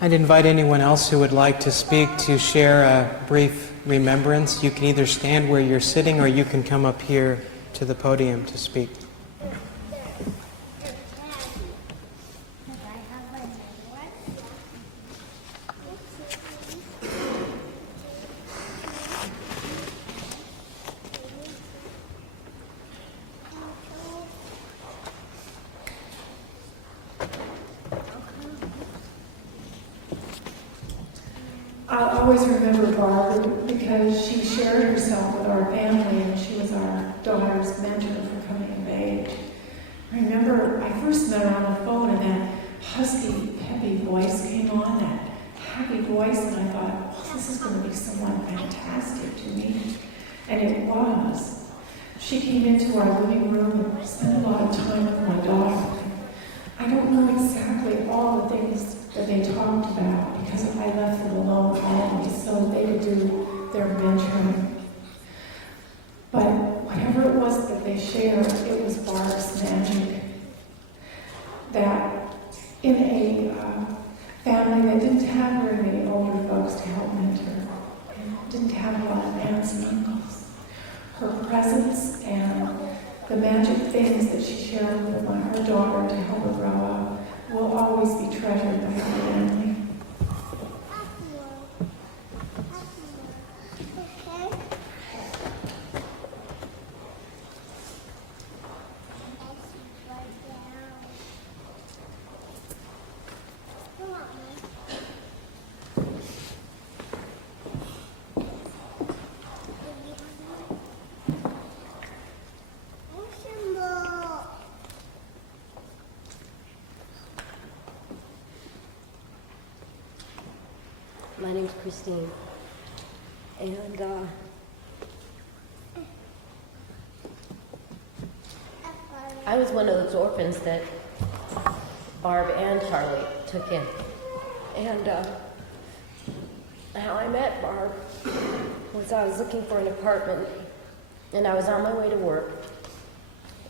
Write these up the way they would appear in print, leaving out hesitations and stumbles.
I'd invite anyone else who would like to speak to share a brief remembrance. You can either stand where you're sitting or you can come up here to the podium to speak. I always remember Barb because she shared herself with our family and she was our daughter's mentor for coming of age. I remember I first met her on the phone and that husky, peppy voice came on, that happy voice, and I thought, oh, this is going to be someone fantastic to me. And it was. She came into our living room and spent a lot of time with my daughter. I don't know exactly all the things that they talked about because I left them alone always so they could do their mentoring. But whatever it was that they shared, it was Barb's magic. That in a family that didn't have very many older folks to help mentor, and didn't have a lot of aunts and uncles, her presence and the magic things that she shared with her daughter to help her grow up will always be treasured by her family. My name's Christine, and I was one of those orphans that Barb and Charlie took in. And how I met Barb was I was looking for an apartment, and I was on my way to work,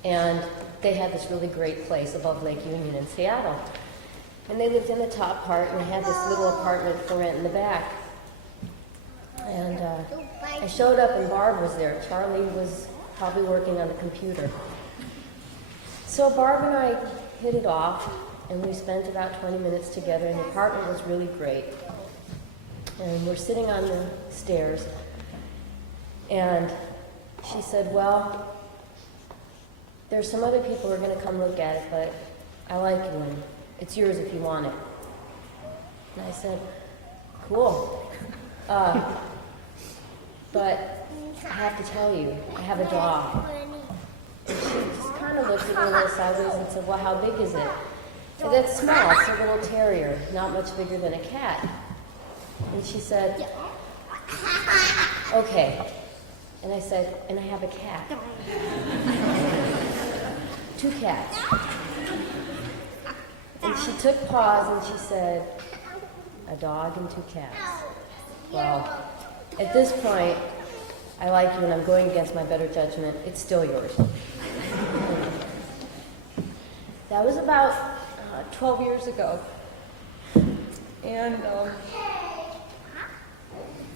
and they had this really great place above Lake Union in Seattle. And they lived in the top part, and they had this little apartment for rent in the back. And I showed up, and Barb was there. Charlie was probably working on the computer. So Barb and I hit it off, and we spent about 20 minutes together, and the apartment was really great. And we're sitting on the stairs, and she said, well, there's some other people who are going to come look at it, but I like you, and it's yours if you want it. And I said, cool. But I have to tell you, I have a dog. And she just kind of looked at me a little sideways and said, well, how big is it? I said, it's small, it's a little terrier, not much bigger than a cat. And she said, okay. And I said, and I have a cat. 2 cats. And she took pause and she said, a dog and 2 cats. Well, at this point, I like you and I'm going against my better judgment. It's still yours. That was about 12 years ago. And,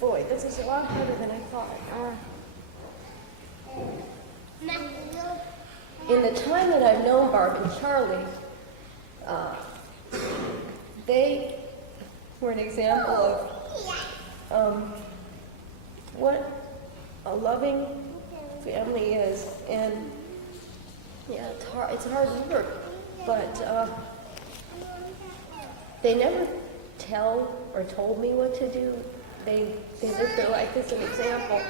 boy, this is a lot harder than I thought. In the time that I've known Barb and Charlie, they were an example of what a loving family is. And yeah, it's hard work, but they never tell or told me what to do. They lived their life as an example,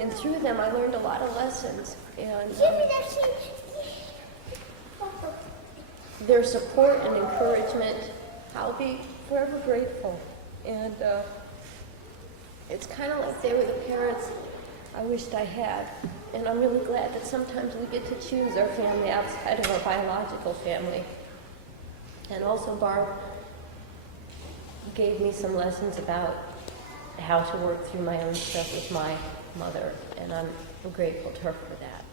and through them I learned a lot of lessons. And their support and encouragement, I'll be forever grateful. And it's kind of like they were the parents I wished I had. And I'm really glad that sometimes we get to choose our family outside of our biological family. And also Barb gave me some lessons about how to work through my own stuff with my mother, and I'm grateful to her for that.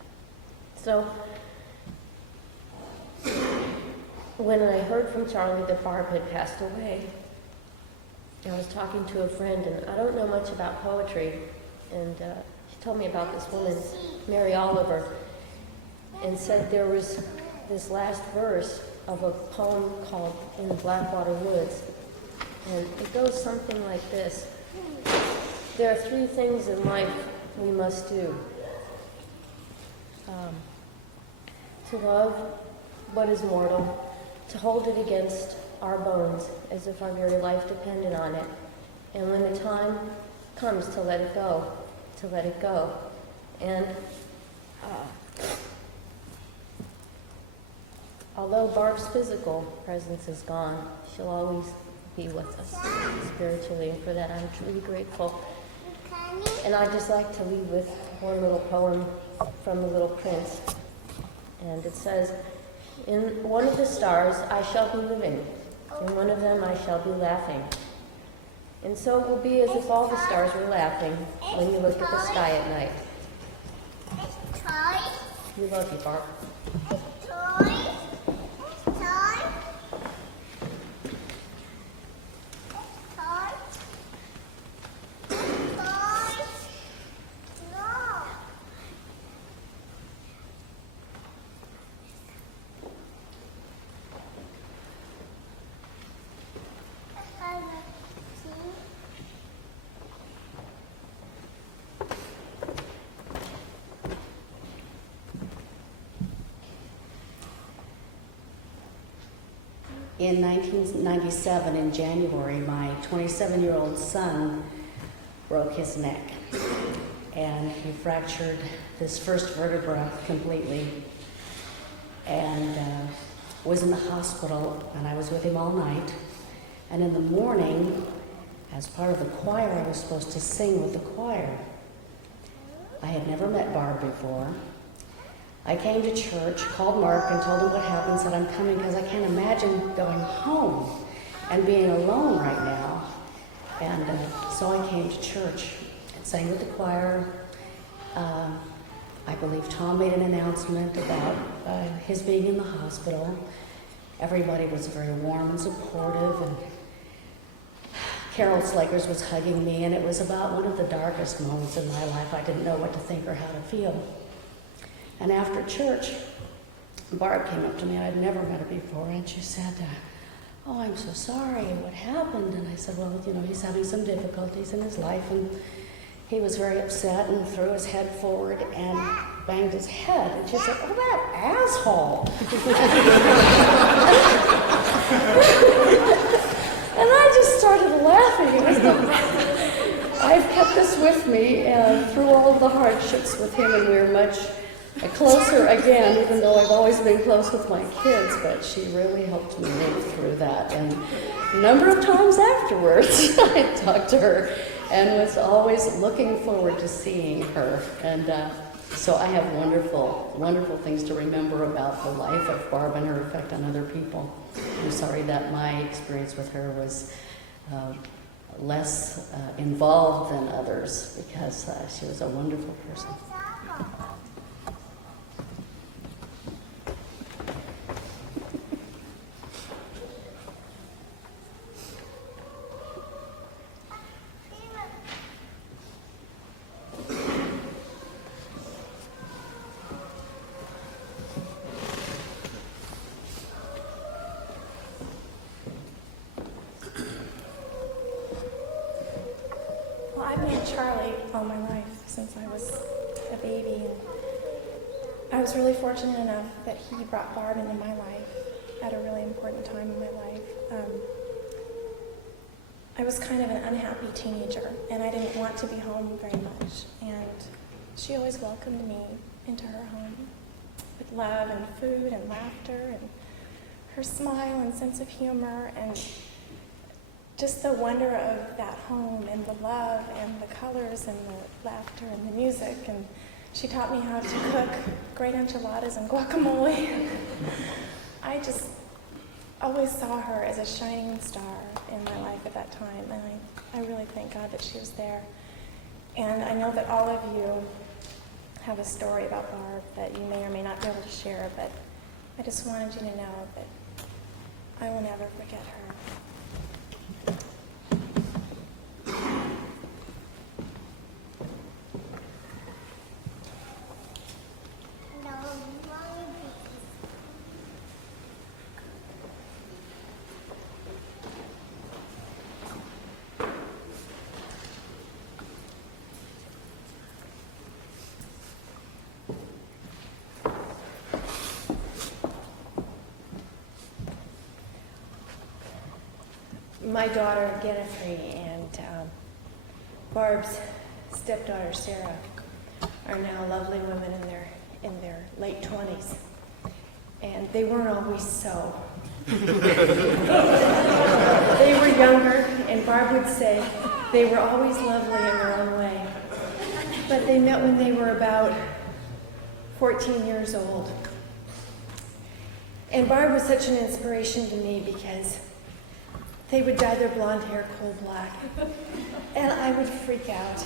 So when I heard from Charlie that Barb had passed away, I was talking to a friend, and I don't know much about poetry, and she told me about this woman, Mary Oliver, and said there was this last verse of a poem called In the Blackwater Woods, and it goes something like this. There are 3 things in life we must do. To love what is mortal, to hold it against our bones as if our very life depended on it, and when the time comes to let it go, to let it go. And although Barb's physical presence is gone, she'll always be with us spiritually, and for that I'm truly grateful. And I'd just like to leave with one little poem from The Little Prince. And it says, in one of the stars I shall be living, in one of them I shall be laughing. And so it will be as if all the stars were laughing when you look at the sky at night. We love you, Barb. In 1997, in January, my 27-year-old son broke his neck, and he fractured this first vertebra completely, and was in the hospital, and I was with him all night. And in the morning, as part of the choir, I was supposed to sing with the choir. I had never met Barb before. I came to church, called Mark and told him what happened, said I'm coming because I can't imagine going home and being alone right now. And so I came to church and sang with the choir. I believe Tom made an announcement about his being in the hospital. Everybody was very warm and supportive, and Carol Slakers was hugging me, and it was about one of the darkest moments in my life. I didn't know what to think or how to feel. And after church, Barb came up to me. I'd never met her before, and she said, oh, I'm so sorry, what happened? And I said, well, he's having some difficulties in his life, and he was very upset and threw his head forward and banged his head. And she said, oh, that asshole. And I just started laughing. I've kept this with me through all of the hardships with him, and we're much closer again, even though I've always been close with my kids, but she really helped me move through that. And a number of times afterwards, I talked to her and was always looking forward to seeing her. And so I have wonderful, wonderful things to remember about the life of Barb and her effect on other people. I'm sorry that my experience with her was less involved than others, because she was a wonderful person. Charlie all my life since I was a baby, and I was really fortunate enough that he brought Barb into my life at a really important time in my life. I was kind of an unhappy teenager, and I didn't want to be home very much, and she always welcomed me into her home with love and food and laughter and her smile and sense of humor, and just the wonder of that home and the love and the colors and the laughter and the music. And she taught me how to cook great enchiladas and guacamole. I just always saw her as a shining star in my life at that time, and I really thank God that she was there. And I know that all of you have a story about Barb that you may or may not be able to share, but I just wanted you to know that I will never forget her. my daughter, Gennefrey, and Barb's stepdaughter, Sarah, are now lovely women in their late 20s. And they weren't always so. They were younger, and Barb would say they were always lovely in their own way. But they met when they were about 14 years old. And Barb was such an inspiration to me because they would dye their blonde hair coal black. And I would freak out.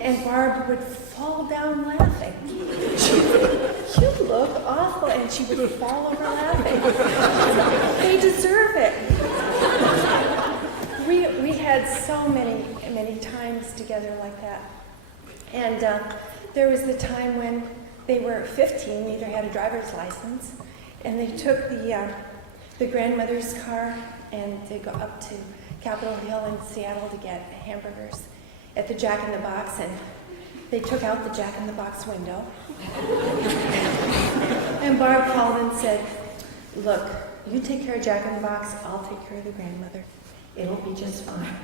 And Barb would fall down laughing. You look awful. And she would fall over laughing. They deserve it. We had so many times together like that. And there was the time when they were 15, neither had a driver's license, and they took the grandmother's car and they go up to Capitol Hill in Seattle to get hamburgers at the Jack in the Box, and they took out the Jack in the Box window. And Barb called and said, "Look, you take care of Jack in the Box, I'll take care of the grandmother. It'll be just fine."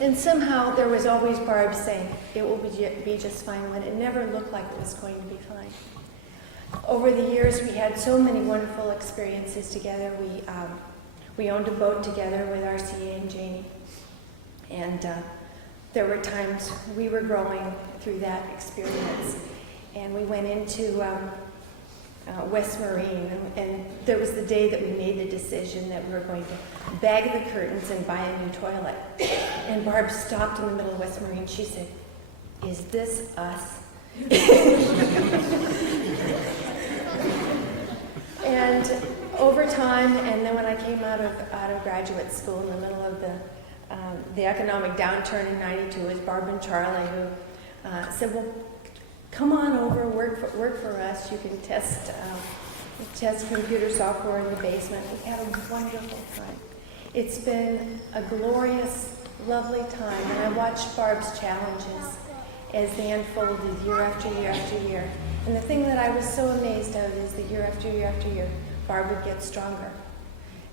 And somehow there was always Barb saying, "It will be just fine," when it never looked like it was going to be fine. Over the years, we had so many wonderful experiences together. We owned a boat together with RCA and Janie. And there were times we were growing through that experience. And we went into West Marine, and there was the day that we made the decision that we were going to bag the curtains and buy a new toilet. And Barb stopped in the middle of West Marine. She said, "Is this us?" And over time, and then when I came out of graduate school in the middle of the economic downturn in '92, it was Barb and Charlie who said, "Well, come on over, work for us. You can test computer software in the basement." We had a wonderful time. It's been a glorious, lovely time, and I watched Barb's challenges as they unfolded year after year after year. And the thing that I was so amazed of is that year after year after year, Barb would get stronger.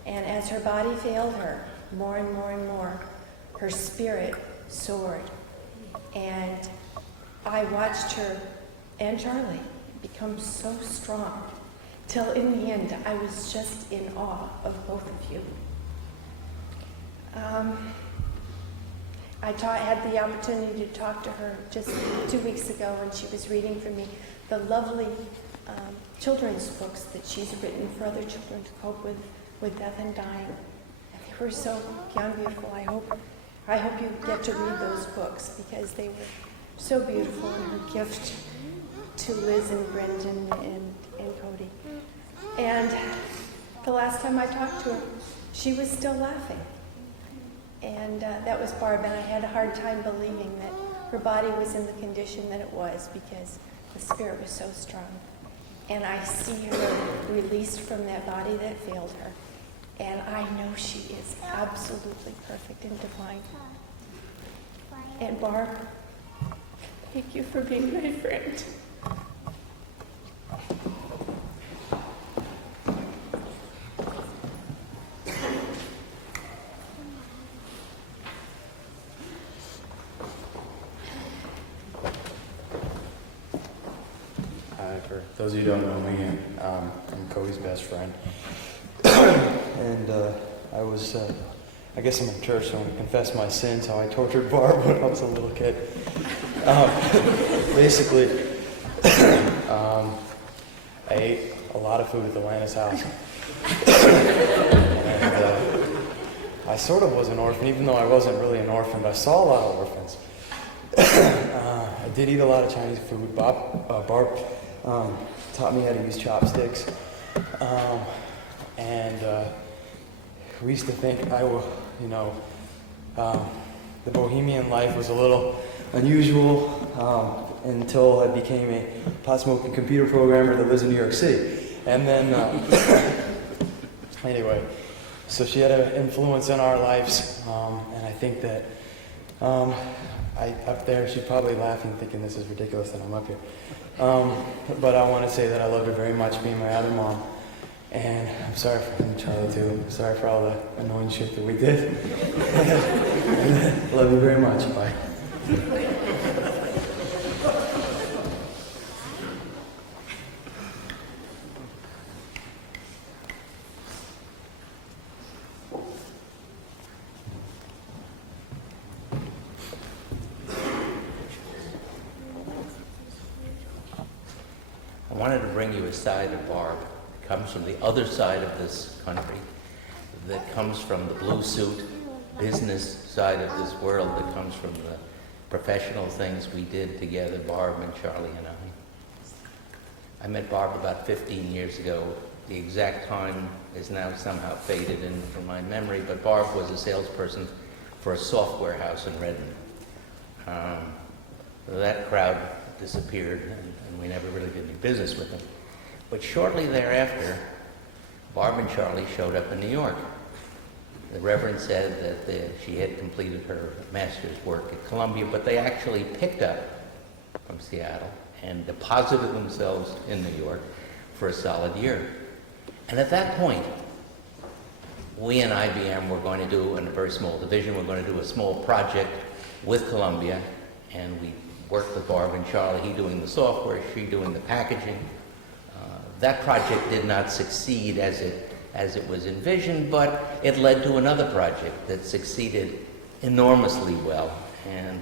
And as her body failed her, more and more and more, her spirit soared. And I watched her and Charlie become so strong, till in the end, I was just in awe of both of you. I had the opportunity to talk to her just 2 weeks ago when she was reading for me the lovely children's books that she's written for other children to cope with death and dying. They were so young, beautiful. I hope you get to read those books because they were so beautiful, and her gift to Liz and Brendan and Cody. And the last time I talked to her, she was still laughing. And that was Barb, and I had a hard time believing that her body was in the condition that it was because the spirit was so strong. And I see her released from that body that failed her. And I know she is absolutely perfect and divine. And Barb, thank you for being my friend. For those of you who don't know me, I'm Cody's best friend. And I guess I'm in church, so I'm going to confess my sins, how I tortured Barb when I was a little kid. Basically, I ate a lot of food at the Landis house. And I sort of was an orphan, even though I wasn't really an orphan, but I saw a lot of orphans. I did eat a lot of Chinese food. Barb taught me how to use chopsticks, and we used to think the bohemian life was a little unusual until I became a pot-smoking computer programmer that lives in New York City. And then, anyway, so she had an influence in our lives, and I think that up there, she's probably laughing, thinking this is ridiculous that I'm up here. But I want to say that I loved her very much, being my other mom. And I'm sorry for him, Charlie, too. I'm sorry for all the annoying shit that we did. Love you very much. Bye. I wanted to bring you a side of Barb that comes from the other side of this country, that comes from the blue suit business side of this world, that comes from the professional things we did together, Barb and Charlie and I. I met Barb about 15 years ago. The exact time is now somehow faded in from my memory, but Barb was a salesperson for a software house in Redmond. That crowd disappeared, and we never really did any business with them. But shortly thereafter, Barb and Charlie showed up in New York. The Reverend said that she had completed her master's work at Columbia, but they actually picked up from Seattle and deposited themselves in New York for a solid year. And at that point, we and IBM were going to do, in a very small division, we're going to do a small project with Columbia, and we worked with Barb and Charlie, he doing the software, she doing the packaging. That project did not succeed as it was envisioned, but it led to another project that succeeded enormously well. And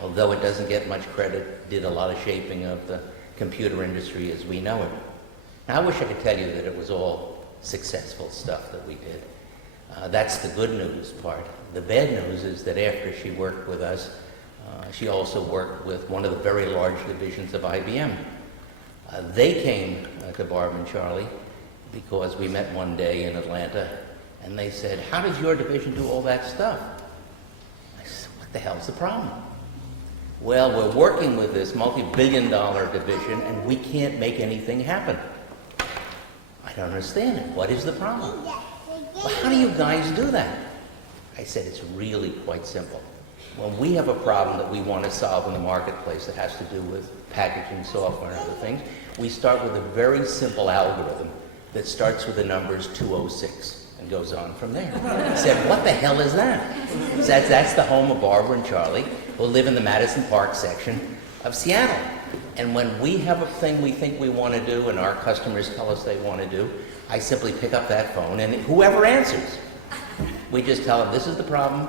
although it doesn't get much credit, did a lot of shaping of the computer industry as we know it. Now, I wish I could tell you that it was all successful stuff that we did. That's the good news part. The bad news is that after she worked with us, she also worked with one of the very large divisions of IBM. They came to Barb and Charlie because we met one day in Atlanta, and they said, "How does your division do all that stuff?" I said, "What the hell's the problem?" "Well, we're working with this multi-billion-dollar division, and we can't make anything happen." "I don't understand it. What is the problem?" "Well, how do you guys do that?" I said, "It's really quite simple. When we have a problem that we want to solve in the marketplace that has to do with packaging, software, and other things, we start with a very simple algorithm that starts with the numbers 206 and goes on from there." I said, "What the hell is that?" He said, "That's the home of Barbara and Charlie, who live in the Madison Park section of Seattle. And when we have a thing we think we want to do and our customers tell us they want to do, I simply pick up that phone and whoever answers, we just tell them, this is the problem.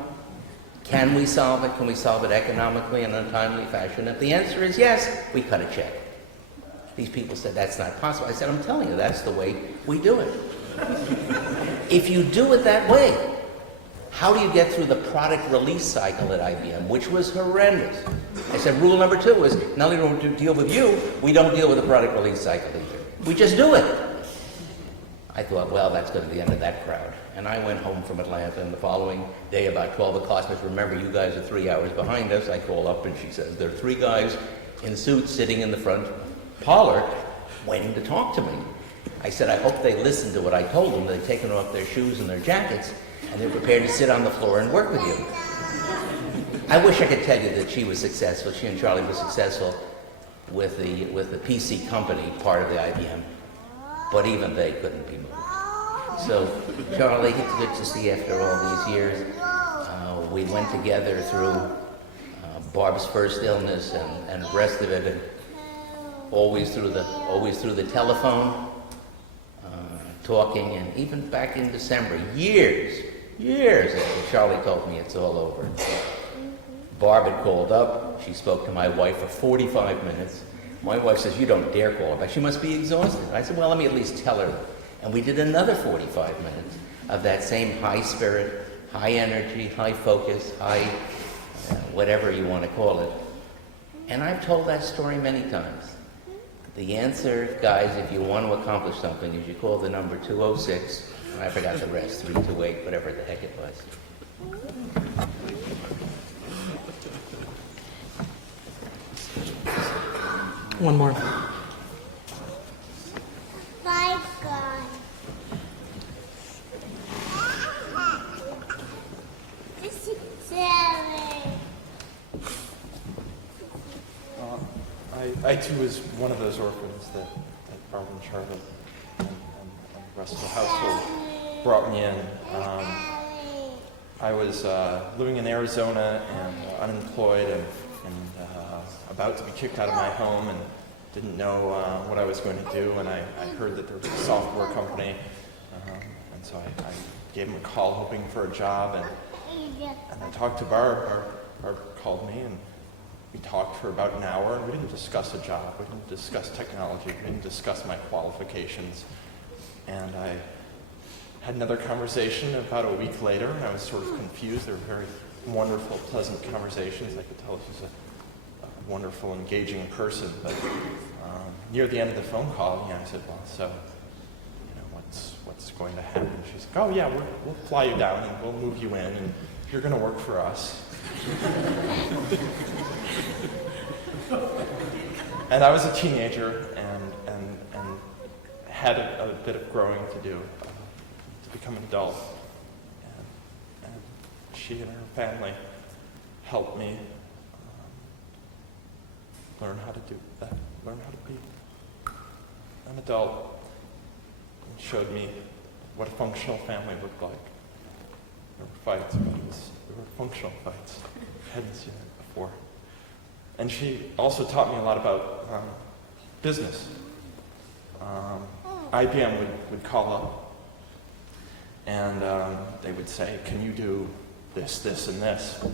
Can we solve it? Can we solve it economically in a timely fashion? If the answer is yes, we cut a check." These people said, "That's not possible." I said, "I'm telling you, that's the way we do it." If you do it that way, how do you get through the product release cycle at IBM, which was horrendous? I said, "Rule number 2 is not only do we deal with you, we don't deal with the product release cycle either. We just do it." I thought, well, that's going to be the end of that crowd. And I went home from Atlanta, and the following day, about 12 o'clock, I said, "Remember, you guys are 3 hours behind us." I call up, and she says, "There are 3 guys in suits sitting in the front parlor waiting to talk to me." I said, "I hope they listened to what I told them. They'd taken off their shoes and their jackets, and they're prepared to sit on the floor and work with you." I wish I could tell you that she was successful. She and Charlie were successful with the PC company part of the IBM, but even they couldn't be moved. So, Charlie, it's good to see after all these years. We went together through Barb's first illness and the rest of it, and always through the telephone, talking, and even back in December, years after Charlie told me it's all over. Barb had called up. She spoke to my wife for 45 minutes. My wife says, "You don't dare call her back. She must be exhausted." I said, "Well, let me at least tell her." And we did another 45 minutes of that same high spirit, high energy, high focus, high whatever you want to call it. And I've told that story many times. The answer, guys, if you want to accomplish something, is you call the number 206, and I forgot the rest, 328, whatever the heck it was. One more. My God. This is 7. I too was one of those orphans that Barbara and Charlotte and the rest of the household brought me in. I was living in Arizona and unemployed and about to be kicked out of my home and didn't know what I was going to do, and I heard that there was a software company, and so I gave him a call hoping for a job, and I talked to Barb. Barb called me, and we talked for about an hour, and we didn't discuss a job, we didn't discuss technology, we didn't discuss my qualifications, and I had another conversation about a week later, and I was sort of confused. They were very wonderful, pleasant conversations. I could tell she's a wonderful, engaging person, but near the end of the phone call, I said, well, so, what's going to happen? She's like, oh yeah, we'll fly you down and we'll move you in and you're going to work for us. And I was a teenager and had a bit of growing to do to become an adult. And she and her family helped me learn how to do that, learn how to be an adult, and showed me what a functional family looked like. There were fights, but there were functional fights. I hadn't seen it before. And she also taught me a lot about business. IBM would call up, and they would say, can you do this, this, and this?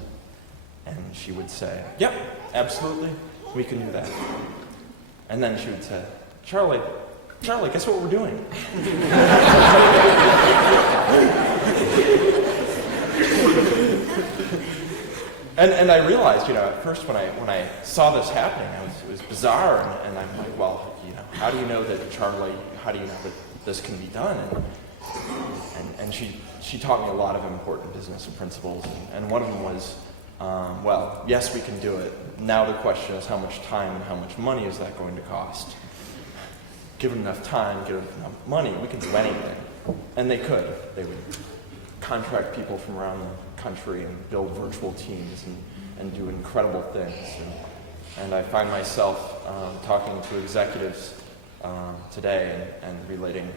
And she would say, yep, absolutely. We can do that. And then she would say, Charlie, guess what we're doing? and I realized, at first when I saw this happening, it was bizarre, and I'm like, well, how do you know that, Charlie, how do you know that this can be done? And she taught me a lot of important business principles, and one of them was, well, yes, we can do it. Now the question is how much time and how much money is that going to cost? Given enough time, given enough money, we can do anything. And they could. They would contract people from around the country and build virtual teams and do incredible things. And I find myself talking to executives today and relating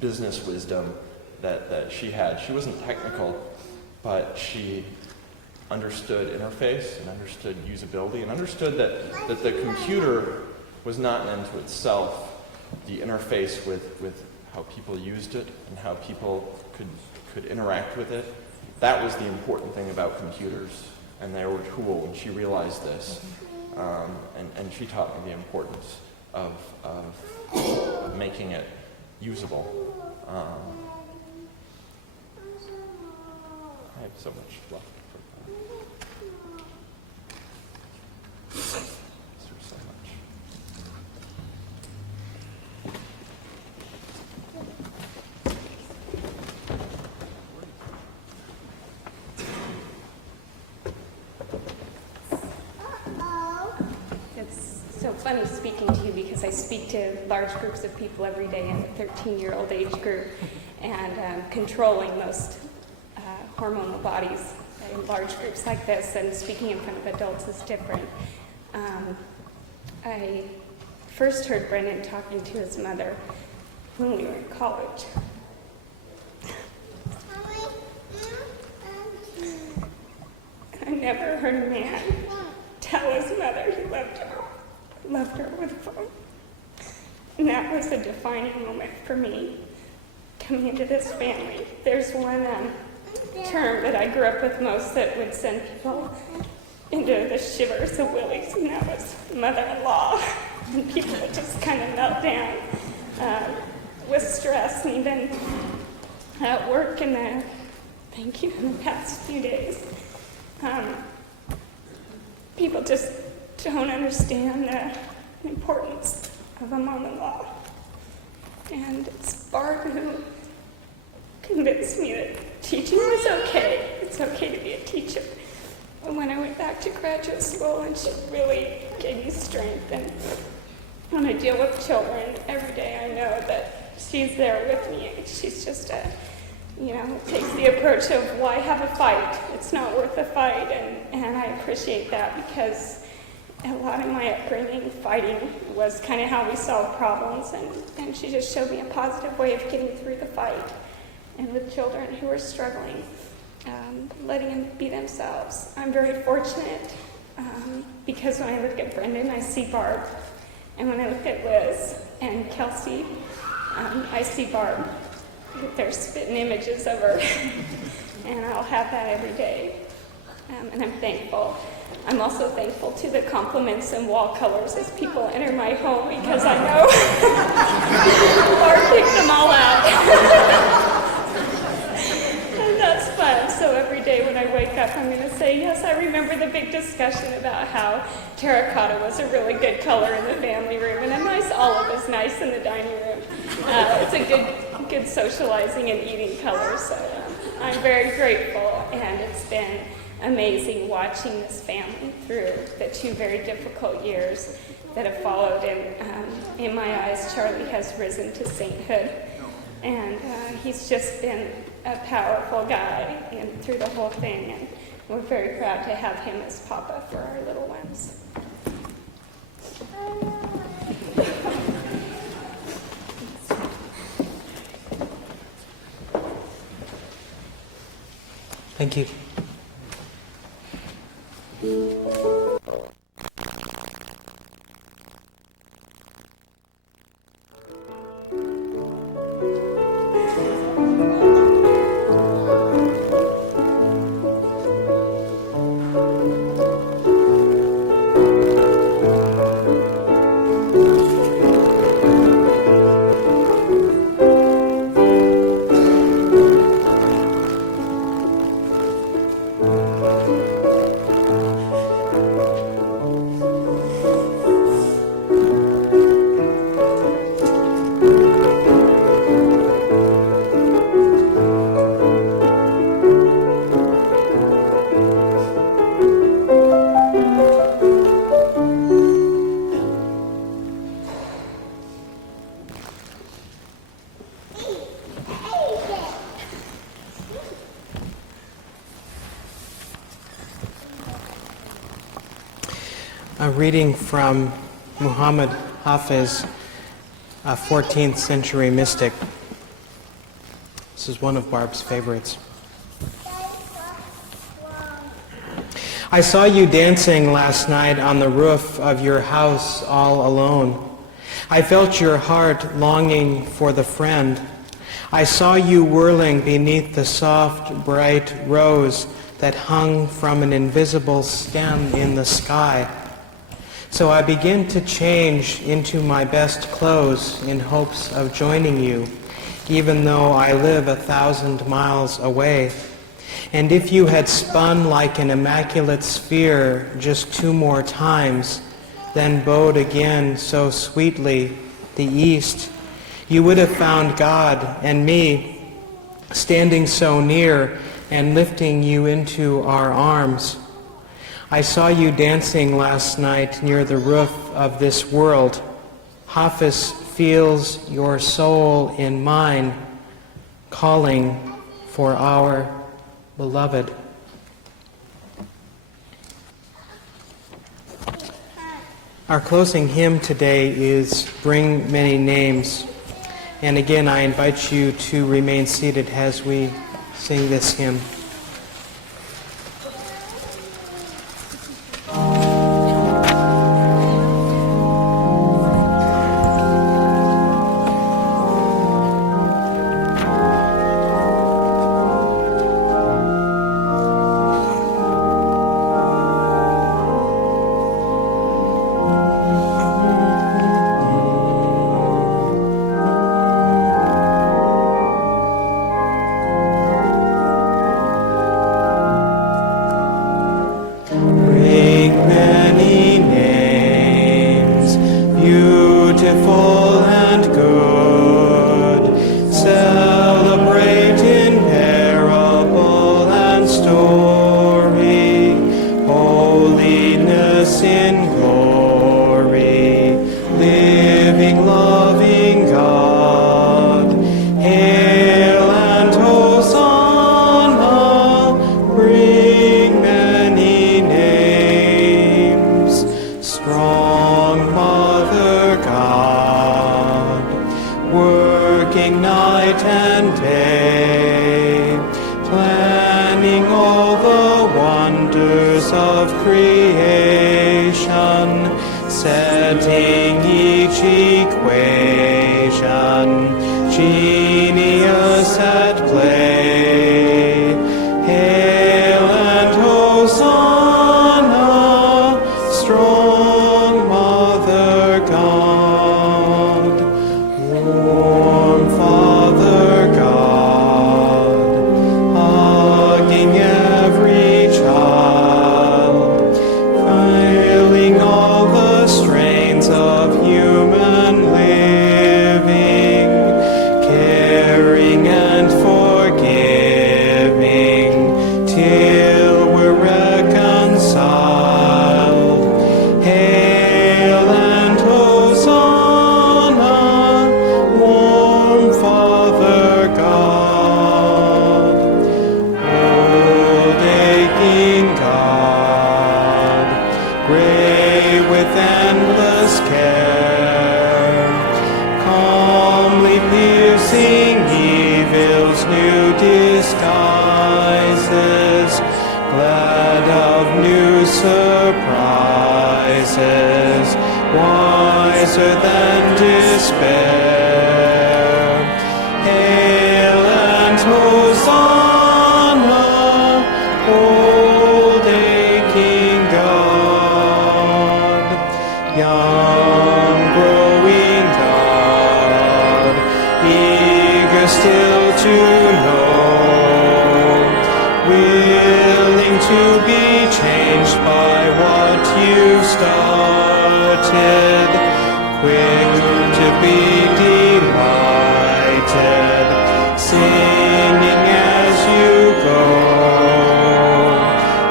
business wisdom that she had. She wasn't technical, but she understood interface and understood usability and understood that the computer was not an end to itself. The interface with how people used it and how people could interact with it, that was the important thing about computers. And they were a tool, and she realized this. And she taught me the importance of making it usable. I have so much left. There's so much. It's so funny speaking to you because I speak to large groups of people every day in the 13-year-old age group, and controlling most hormonal bodies in large groups like this, and speaking in front of adults is different. I first heard Brennan talking to his mother when we were in college. I never heard a man tell his mother he loved her with a phone. And that was a defining moment for me coming into this family. There's one term that I grew up with most that would send people into the shivers of willies, and that was mother-in-law. And people would just kind of melt down with stress, and even at work in the past few days. People just don't understand the importance of a mom-in-law. And it's Barb who convinced me that teaching was okay. It's okay to be a teacher. And when I went back to graduate school, and she really gave me strength. And when I deal with children every day, I know that she's there with me. She's just takes the approach of why have a fight? It's not worth a fight. And I appreciate that because a lot of my upbringing, fighting, was kind of how we solved problems, and she just showed me a positive way of getting through the fight. And with children who are struggling, letting them be themselves. I'm very fortunate because when I look at Brendan, I see Barb. And when I look at Liz and Kelsey, I see Barb. They're spitting images of her. And I'll have that every day. And I'm thankful. I'm also thankful to the compliments and wall colors as people enter my home because I know Barb picked them all out. And that's fun. So every day when I wake up, I'm going to say, yes, I remember the big discussion about how terracotta was a really good color in the family room, and a nice olive is nice in the dining room. It's a good socializing and eating color. So I'm very grateful, and it's been amazing watching this family through the 2 very difficult years that have followed. And in my eyes, Charlie has risen to sainthood. And he's just been a powerful guy and through the whole thing. And we're very proud to have him as Papa for our little ones. Thank you. A reading from Muhammad Hafiz, a 14th century mystic. This is one of Barb's favorites. I saw you dancing last night on the roof of your house all alone. I felt your heart longing for the friend. I saw you whirling beneath the soft, bright rose that hung from an invisible stem in the sky. So I begin to change into my best clothes in hopes of joining you, even though I live 1,000 miles away. And if you had spun like an immaculate sphere just 2 more times, then bowed again so sweetly the east, you would have found God and me standing so near and lifting you into our arms. I saw you dancing last night near the roof of this world. Hafiz feels your soul in mine, calling for our beloved. Our closing hymn today is Bring Many Names. And again, I invite you to remain seated as we sing this hymn. working night and day, planning all the wonders of creation, setting each equation, genius at play. Hail and Hosanna, strong Mother God, warm Father God, hugging every child, feeling all the strains of human living, caring and forgiving, till we're reconciled. Hail and Hosanna, warm Father God, old aching God, gray with endless care, calmly piercing evil's new disguises, glad of new surprises, wiser than despair. Hail and Hosanna, old aching God, young growing God, eager still to know, willing to be changed by what you've started, quick to be delighted, singing as you go.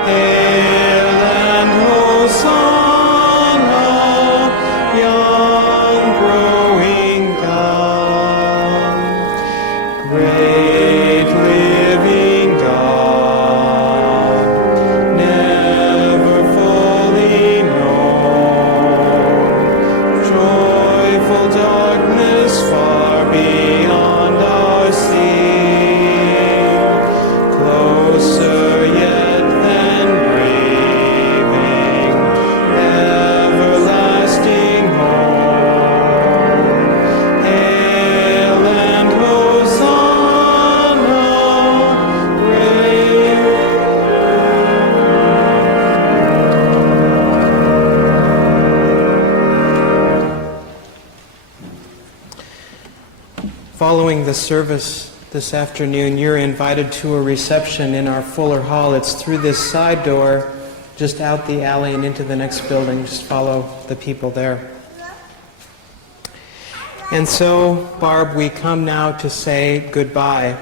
Hail and Hosanna, young growing God, great living God, never fully known, joyful darkness far beyond our seeing, closer yet than breathing, everlasting home. Hail and Hosanna, great. Following the service this afternoon, you're invited to a reception in our Fuller Hall. It's through this side door, just out the alley and into the next building. Just follow the people there. And so, Barb, we come now to say goodbye.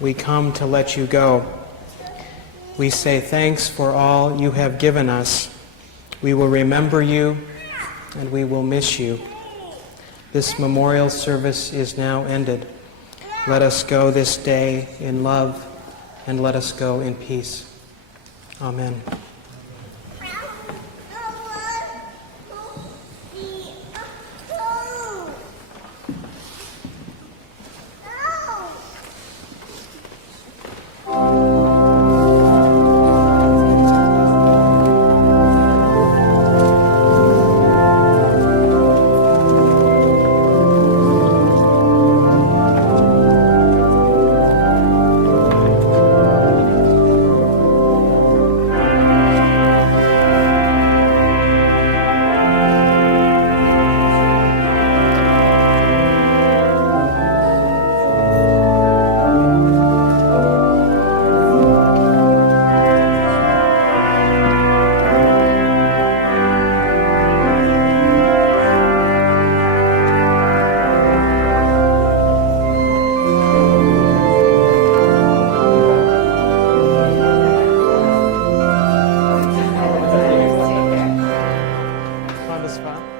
We come to let you go. We say thanks for all you have given us. We will remember you and we will miss you. This memorial service is now ended. Let us go this day in love, and let us go in peace. Amen. Fun.